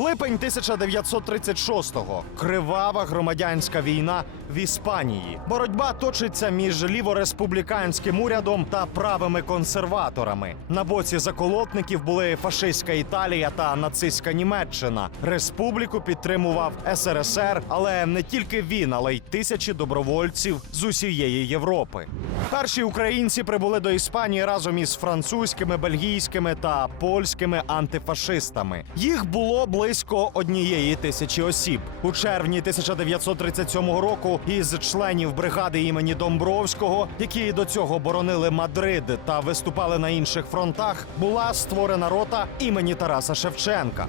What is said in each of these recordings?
Липень 1936-го. Кривава громадянська війна в Іспанії. Боротьба точиться між лівореспубліканським урядом та правими консерваторами. На боці заколотників були фашистська Італія та нацистська Німеччина. Республіку підтримував СРСР, але не тільки він, але й тисячі добровольців з усієї Європи. Перші українці прибули до Іспанії разом із французькими, бельгійськими та польськими антифашистами. Їх було близько однієї тисячі осіб. У червні 1937 року із членів бригади імені Домбровського, які до цього боронили Мадрид та виступали на інших фронтах, була створена рота імені Тараса Шевченка.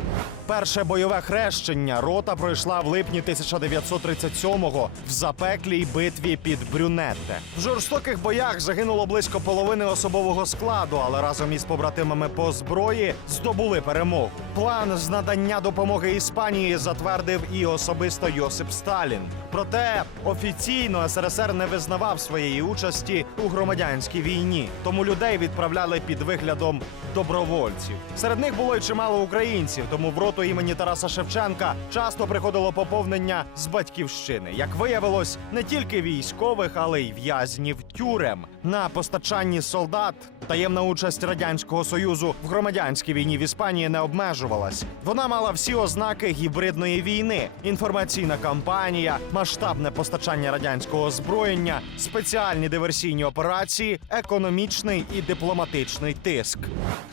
Перше бойове хрещення рота пройшла в липні 1937-го в запеклій битві під Брюнетте. В жорстоких боях загинуло близько половини особового складу, але разом із побратимами по зброї здобули перемогу. План з надання допомоги Іспанії затвердив і особисто Йосип Сталін. Проте офіційно СРСР не визнавав своєї участі у громадянській війні, тому людей відправляли під виглядом добровольців. Серед них було й чимало українців, тому в роту імені Тараса Шевченка часто приходило поповнення з батьківщини. Як виявилось, не тільки військових, але й в'язнів тюрем. На постачанні солдат таємна участь радянського союзу в громадянській війні в Іспанії не обмежувалась. Вона всі ознаки гібридної війни: інформаційна кампанія, масштабне постачання радянського озброєння, спеціальні диверсійні операції, економічний і дипломатичний тиск.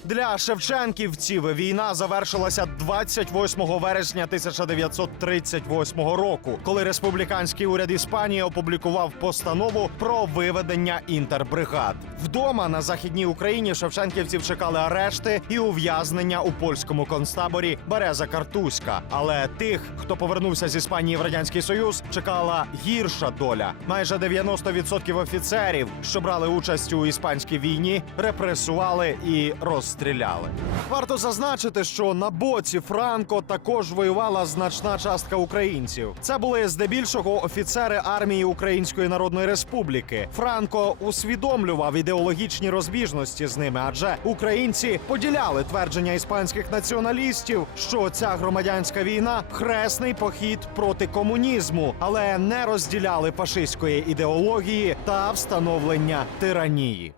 Для шевченківців війна завершилася 28 вересня 1938 року, коли республіканський уряд Іспанії опублікував постанову про виведення інтербригад. Вдома на західній Україні шевченківців чекали арешти і ув'язнення у польському концтаборі Береза Картузька. Але тих, хто повернувся з Іспанії в радянський союз, чекала гірша доля. Майже 90% офіцерів, що брали участь у іспанській війні, репресували і розстріляли. Варто зазначити, що на боці Франко також воювала значна частка українців. Це були здебільшого офіцери армії Української Народної Республіки. Франко усвідомлював ідеологічні розбіжності з ними, адже українці поділяли твердження іспанських націоналістів, що ця громадянська війна хресний похід проти комунізму, але не розділяли фашистської ідеології та встановлення тиранії.